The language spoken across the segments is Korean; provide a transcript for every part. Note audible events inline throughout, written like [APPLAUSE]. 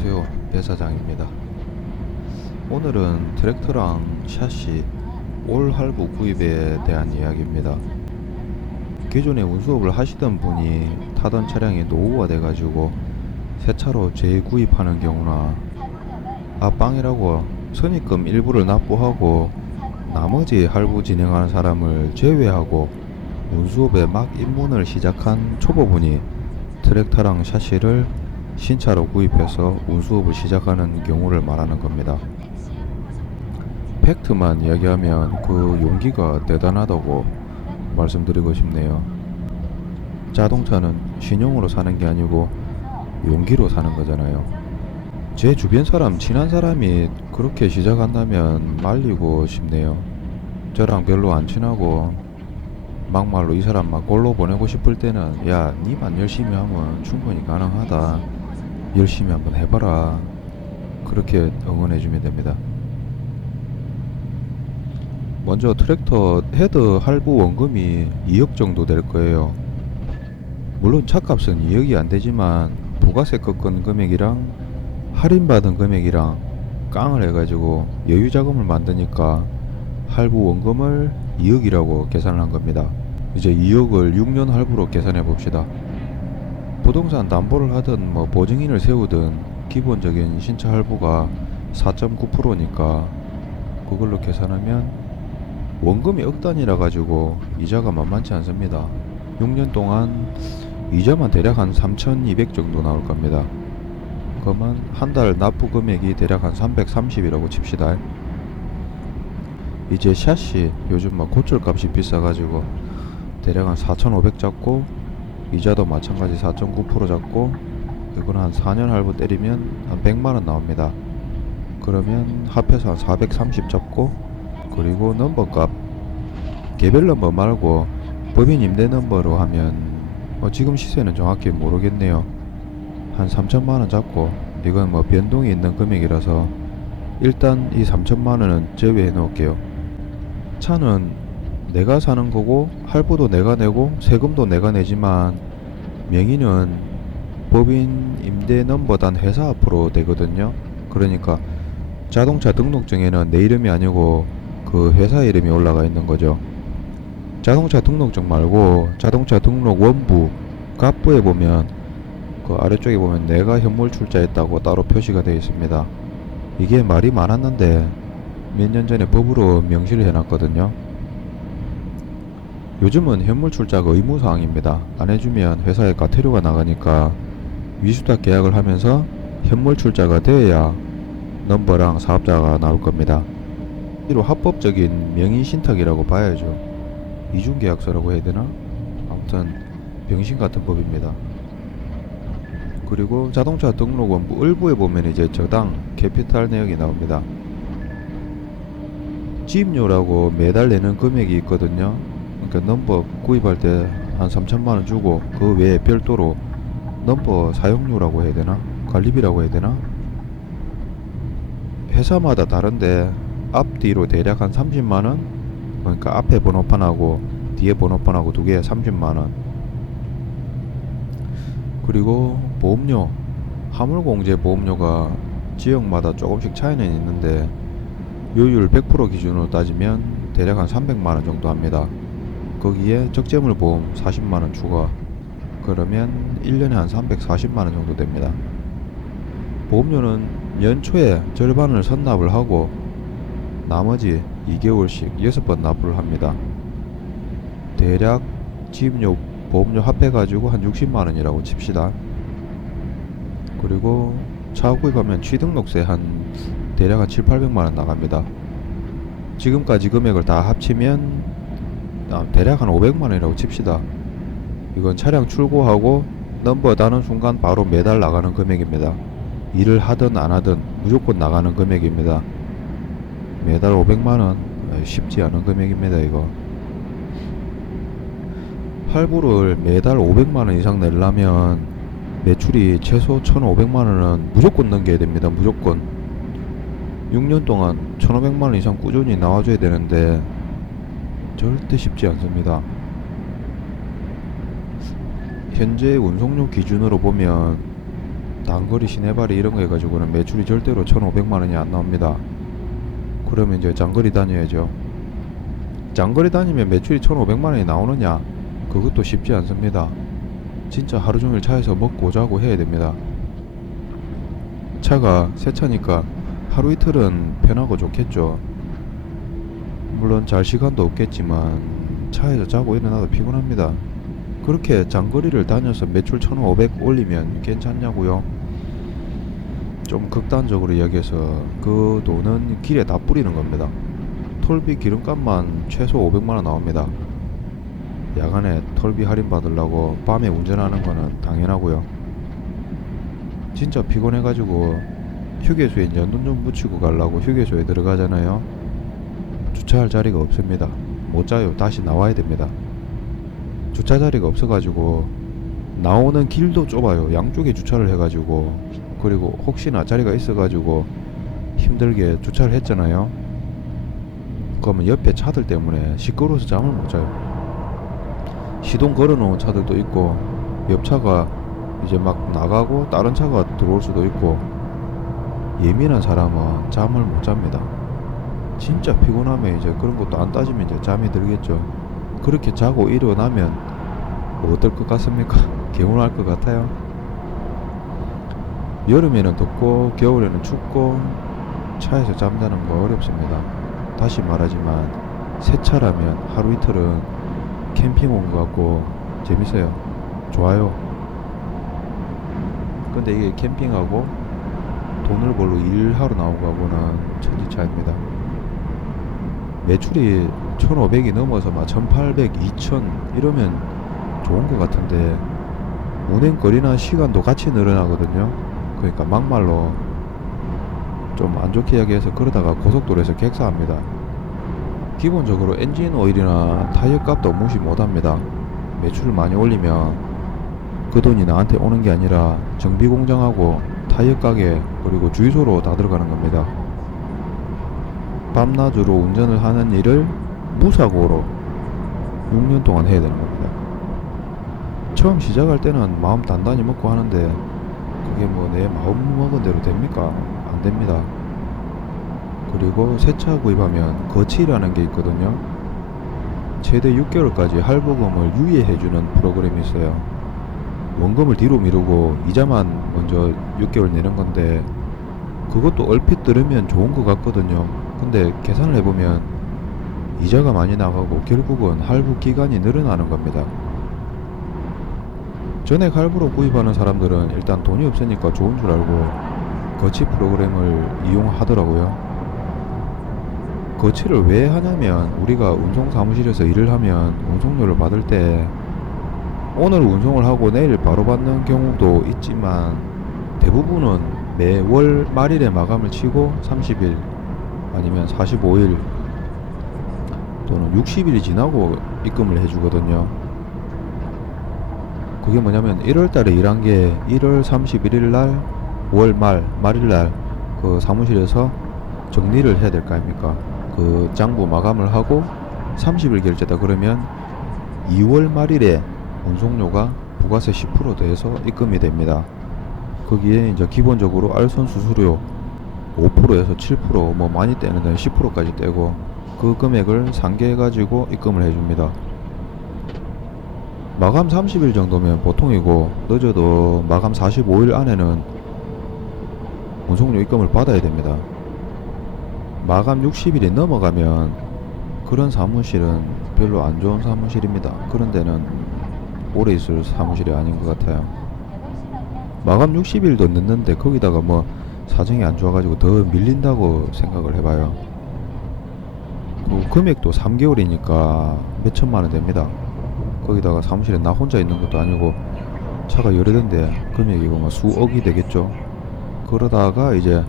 안녕하세요 배 사장입니다. 오늘은 트랙터랑 샷시 올 할부 구입에 대한 이야기입니다. 기존에 운수업을 하시던 분이 타던 차량이 노후가 돼가지고 새 차로 재구입하는 경우나 앞방이라고 선입금 일부를 납부하고 나머지 할부 진행하는 사람을 제외하고 운수업에 막 입문을 시작한 초보분이 트랙터랑 샤시를 신차로 구입해서 운수업을 시작하는 경우를 말하는 겁니다. 팩트만 이야기하면 그 용기가 대단하다고 말씀드리고 싶네요. 자동차는 신용으로 사는 게 아니고 용기로 사는 거잖아요. 제 주변 사람, 친한 사람이 그렇게 시작한다면 말리고 싶네요. 저랑 별로 안 친하고 막말로 이 사람 막 골로 보내고 싶을 때는 야 니만 열심히 하면 충분히 가능하다 열심히 한번 해봐라 그렇게 응원해 주면 됩니다 먼저 트랙터 헤드 할부 원금이 2억 정도 될 거예요 물론 차값은 2억이 안 되지만 부가세 꺾은 금액이랑 할인받은 금액이랑 깡을 해가지고 여유 자금을 만드니까 할부 원금을 2억이라고 계산을 한 겁니다. 이제 2억을 6년 할부로 계산해 봅시다. 부동산 담보를 하든 뭐 보증인을 세우든 기본적인 신차 할부가 4.9%니까 그걸로 계산하면 원금이 억 단위라 가지고 이자가 만만치 않습니다. 6년 동안 이자만 대략 한 3,200 정도 나올 겁니다. 그러면 한 달 납부 금액이 대략 한 330이라고 칩시다. 이제 샷이 요즘 막 고철 값이 비싸가지고 대략 한 4,500 잡고 이자도 마찬가지 4.9% 잡고 이건 한 4년 할부 때리면 한 100만원 나옵니다. 그러면 합해서 한 430 잡고 그리고 넘버 값 개별 넘버 말고 법인 임대 넘버로 하면 뭐 지금 시세는 정확히 모르겠네요. 한 3천만원 잡고 이건 뭐 변동이 있는 금액이라서 일단 이 3천만원은 제외해 놓을게요. 차는 내가 사는 거고 할부도 내가 내고 세금도 내가 내지만 명의는 법인 임대 넘버단 회사 앞으로 되거든요. 그러니까 자동차 등록증에는 내 이름이 아니고 그 회사 이름이 올라가 있는 거죠. 자동차 등록증 말고 자동차 등록 원부 갑부에 보면 그 아래쪽에 보면 내가 현물 출자했다고 따로 표시가 되어 있습니다. 이게 말이 많았는데 몇 년 전에 법으로 명시를 해놨거든요. 요즘은 현물 출자가 의무사항입니다. 안 해주면 회사에 과태료가 나가니까 위수탁 계약을 하면서 현물 출자가 되어야 넘버랑 사업자가 나올 겁니다. 이로 합법적인 명의 신탁이라고 봐야죠. 이중계약서라고 해야 되나? 아무튼 병신 같은 법입니다. 그리고 자동차 등록원부 을부에 보면 이제 저당 캐피탈 내역이 나옵니다. 지입료라고 매달 내는 금액이 있거든요. 그러니까 넘버 구입할 때 한 3천만 원 주고 그 외에 별도로 넘버 사용료라고 해야 되나? 관리비라고 해야 되나? 회사마다 다른데 앞뒤로 대략 한 30만 원? 그러니까 앞에 번호판하고 뒤에 번호판하고 두 개에 30만 원. 그리고 보험료 화물공제 보험료가 지역마다 조금씩 차이는 있는데 요율 100% 기준으로 따지면 대략 한 300만 원 정도 합니다. 거기에 적재물 보험 40만 원 추가. 그러면 1년에 한 340만 원 정도 됩니다. 보험료는 연초에 절반을 선납을 하고 나머지 2개월씩 6번 납부를 합니다. 대략 지입료 보험료 합해가지고 한 60만 원이라고 칩시다. 그리고 차 구입하면 취등록세 한 대략 한 7, 800만 원 나갑니다. 지금까지 금액을 다 합치면 아, 대략 한 500만 원이라고 칩시다. 이건 차량 출고하고 넘버 다는 순간 바로 매달 나가는 금액입니다. 일을 하든 안 하든 무조건 나가는 금액입니다. 매달 500만 원 쉽지 않은 금액입니다. 이거. 할부를 매달 500만 원 이상 내려면 매출이 최소 1,500만 원은 무조건 넘겨야 됩니다. 무조건. 6년 동안 1,500만 원 이상 꾸준히 나와줘야 되는데 절대 쉽지 않습니다. 현재 운송료 기준으로 보면 단거리 시내발이 이런 거 해가지고는 매출이 절대로 1,500만 원이 안 나옵니다. 그러면 이제 장거리 다녀야죠. 장거리 다니면 매출이 1,500만 원이 나오느냐? 그것도 쉽지 않습니다. 진짜 하루 종일 차에서 먹고 자고 해야 됩니다. 차가 새 차니까 하루 이틀은 편하고 좋겠죠. 물론 잘 시간도 없겠지만 차에서 자고 일어나도 피곤합니다. 그렇게 장거리를 다녀서 매출 1,500 올리면 괜찮냐고요? 좀 극단적으로 이야기해서 그 돈은 길에 다 뿌리는 겁니다. 톨비 기름값만 최소 500만 원 나옵니다. 야간에 톨비 할인 받으려고 밤에 운전하는 거는 당연하고요. 진짜 피곤해가지고 휴게소에 눈좀 붙이고 가려고 휴게소에 들어가잖아요. 주차할 자리가 없습니다. 못 자요. 다시 나와야 됩니다. 주차 자리가 없어가지고 나오는 길도 좁아요. 양쪽에 주차를 해가지고 그리고 혹시나 자리가 있어가지고 힘들게 주차를 했잖아요. 그러면 옆에 차들 때문에 시끄러워서 잠을 못 자요. 시동 걸어놓은 차들도 있고 옆 차가 이제 막 나가고 다른 차가 들어올 수도 있고 예민한 사람은 잠을 못 잡니다. 진짜 피곤하면 이제 그런 것도 안 따지면 이제 잠이 들겠죠. 그렇게 자고 일어나면 뭐 어떨 것 같습니까? [LAUGHS] 개운할 것 같아요. 여름에는 덥고 겨울에는 춥고 차에서 잠자는 거 어렵습니다. 다시 말하지만 새 차라면 하루 이틀은 캠핑 온 것 같고 재밌어요. 좋아요. 근데 이게 캠핑하고 돈을 벌러 일하러 나온 거하고는 천지 차입니다. 매출이 1,500이 넘어서 막 1,800, 2,000 이러면 좋은 것 같은데 운행거리나 시간도 같이 늘어나거든요. 그러니까 막말로 좀 안 좋게 이야기해서 그러다가 고속도로에서 객사합니다. 기본적으로 엔진 오일이나 타이어 값도 무시 못합니다. 매출을 많이 올리면 그 돈이 나한테 오는 게 아니라 정비 공장하고 타이어 가게 그리고 주유소로 다 들어가는 겁니다. 밤낮으로 운전을 하는 일을 무사고로 6년 동안 해야 되는 겁니다. 처음 시작할 때는 마음 단단히 먹고 하는데 그게 뭐 내 마음 먹은 대로 됩니까? 안 됩니다. 그리고 새 차 구입하면 거치라는 게 있거든요. 최대 6개월까지 할부금을 유예해주는 프로그램이 있어요. 원금을 뒤로 미루고 이자만 먼저 6개월 내는 건데 그것도 얼핏 들으면 좋은 것 같거든요. 근데 계산을 해보면 이자가 많이 나가고 결국은 할부 기간이 늘어나는 겁니다. 전액 할부로 구입하는 사람들은 일단 돈이 없으니까 좋은 줄 알고 거치 프로그램을 이용하더라고요. 거치를 왜 하냐면 우리가 운송 사무실에서 일을 하면 운송료를 받을 때 오늘 운송을 하고 내일 바로 받는 경우도 있지만 대부분은 매월 말일에 마감을 치고 30일 아니면 45일 또는 60일이 지나고 입금을 해주거든요. 그게 뭐냐면 1월 달에 일한 게 1월 31일 날, 5월 말, 말일 날 그 사무실에서 정리를 해야 될 거 아닙니까? 그 장부 마감을 하고 30일 결제다 그러면 2월 말일에 운송료가 부가세 10% 더해서 입금이 됩니다. 거기에 이제 기본적으로 알선 수수료 5%에서 7%뭐 많이 떼는 데는 10%까지 떼고 그 금액을 상계해 가지고 입금을 해줍니다. 마감 30일 정도면 보통이고 늦어도 마감 45일 안에는 운송료 입금을 받아야 됩니다. 마감 60일이 넘어가면 그런 사무실은 별로 안 좋은 사무실입니다. 그런 데는 오래 있을 사무실이 아닌 것 같아요. 마감 60일도 늦는데 거기다가 뭐 사정이 안 좋아가지고 더 밀린다고 생각을 해봐요. 그 금액도 3개월이니까 몇 천만 원 됩니다. 거기다가 사무실에 나 혼자 있는 것도 아니고 차가 여러 대인데 금액이 뭐 수억이 되겠죠. 그러다가 이제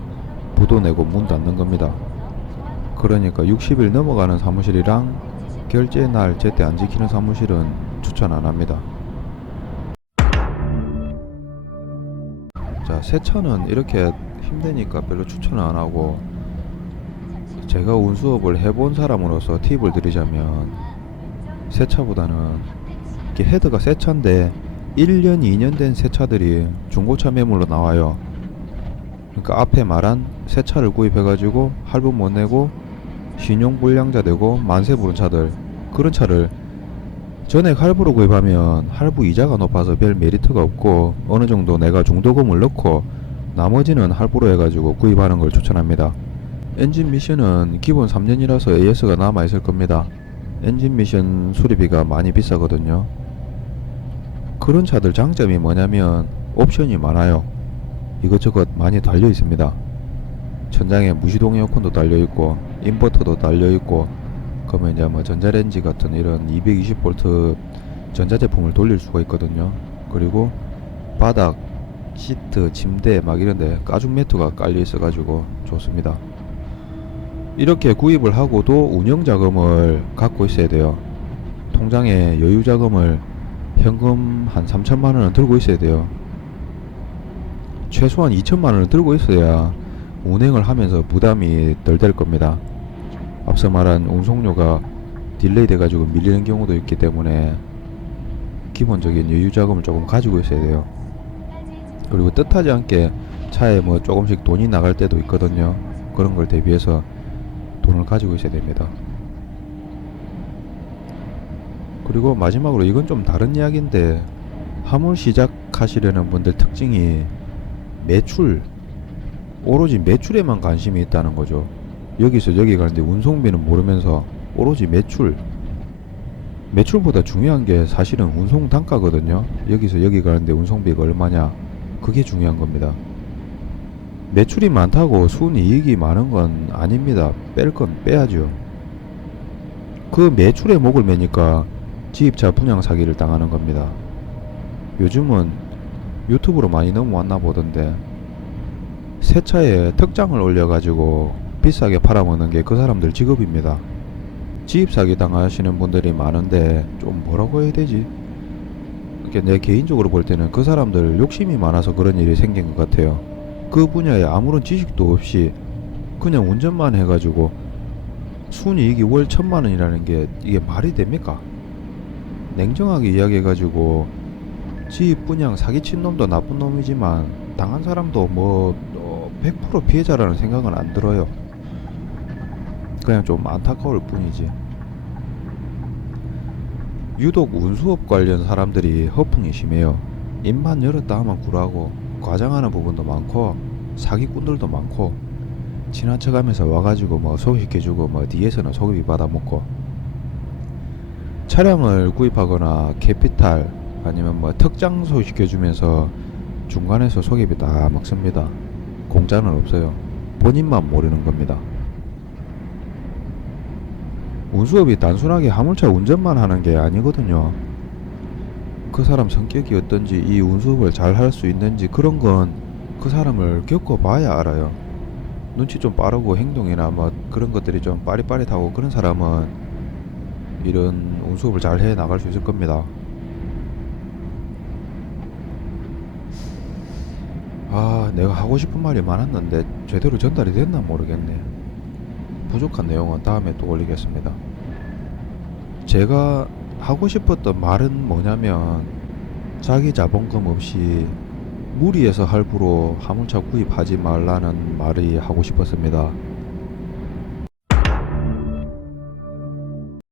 부도 내고 문 닫는 겁니다. 그러니까 60일 넘어가는 사무실이랑 결제 날 제때 안 지키는 사무실은 추천 안 합니다. 새 차는 이렇게 힘드니까 별로 추천을 안 하고 제가 운수업을 해본 사람으로서 팁을 드리자면 새 차보다는 이렇게 헤드가 새 차인데 1년, 2년 된 새 차들이 중고차 매물로 나와요. 그러니까 앞에 말한 새 차를 구입해가지고 할부 못 내고 신용 불량자 되고 만세 부른 차들 그런 차를 전액 할부로 구입하면 할부 이자가 높아서 별 메리트가 없고 어느 정도 내가 중도금을 넣고 나머지는 할부로 해가지고 구입하는 걸 추천합니다. 엔진 미션은 기본 3년이라서 AS가 남아 있을 겁니다. 엔진 미션 수리비가 많이 비싸거든요. 그런 차들 장점이 뭐냐면 옵션이 많아요. 이것저것 많이 달려 있습니다. 천장에 무시동 에어컨도 달려 있고 인버터도 달려 있고 그러면 이제 뭐 전자레인지 같은 이런 220V 전자제품을 돌릴 수가 있거든요. 그리고 바닥, 시트, 침대 막 이런데 가죽 매트가 깔려 있어가지고 좋습니다. 이렇게 구입을 하고도 운영 자금을 갖고 있어야 돼요. 통장에 여유 자금을 현금 한 3천만 원은 들고 있어야 돼요. 최소한 2천만 원을 들고 있어야 운행을 하면서 부담이 덜 될 겁니다. 앞서 말한 운송료가 딜레이 돼가지고 밀리는 경우도 있기 때문에 기본적인 여유 자금을 조금 가지고 있어야 돼요. 그리고 뜻하지 않게 차에 뭐 조금씩 돈이 나갈 때도 있거든요. 그런 걸 대비해서 돈을 가지고 있어야 됩니다. 그리고 마지막으로 이건 좀 다른 이야기인데 화물 시작하시려는 분들 특징이 매출 오로지 매출에만 관심이 있다는 거죠. 여기서 여기 가는데 운송비는 모르면서 오로지 매출 매출보다 중요한 게 사실은 운송 단가거든요. 여기서 여기 가는데 운송비가 얼마냐 그게 중요한 겁니다. 매출이 많다고 순이익이 많은 건 아닙니다. 뺄 건 빼야죠. 그 매출에 목을 매니까 지입차 분양 사기를 당하는 겁니다. 요즘은 유튜브로 많이 넘어왔나 보던데 새 차에 특장을 올려가지고 비싸게 팔아먹는 게 그 사람들 직업입니다. 지입 사기 당하시는 분들이 많은데 좀 뭐라고 해야 되지? 내 개인적으로 볼 때는 그 사람들 욕심이 많아서 그런 일이 생긴 것 같아요. 그 분야에 아무런 지식도 없이 그냥 운전만 해가지고 순이익이 월 천만 원이라는 게 이게 말이 됩니까? 냉정하게 이야기해가지고 지입 분양 사기친 놈도 나쁜 놈이지만 당한 사람도 뭐 100% 피해자라는 생각은 안 들어요. 그냥 좀 안타까울 뿐이지. 유독 운수업 관련 사람들이 허풍이 심해요. 입만 열었다 하면 굴하고 과장하는 부분도 많고 사기꾼들도 많고 지나쳐가면서 와가지고 뭐 소개시켜주고 뭐 뒤에서는 소개비 받아먹고 차량을 구입하거나 캐피탈 아니면 뭐 특장 소개시켜주면서 중간에서 소개비 다 먹습니다. 공짜는 없어요. 본인만 모르는 겁니다. 운수업이 단순하게 화물차 운전만 하는 게 아니거든요. 그 사람 성격이 어떤지 이 운수업을 잘 할 수 있는지 그런 건 그 사람을 겪어봐야 알아요. 눈치 좀 빠르고 행동이나 뭐 그런 것들이 좀 빠릿빠릿하고 그런 사람은 이런 운수업을 잘 해 나갈 수 있을 겁니다. 아, 내가 하고 싶은 말이 많았는데 제대로 전달이 됐나 모르겠네. 부족한 내용은 다음에 또 올리겠습니다. 제가 하고 싶었던 말은 뭐냐면 자기 자본금 없이 무리해서 할부로 화물차 구입하지 말라는 말이 하고 싶었습니다.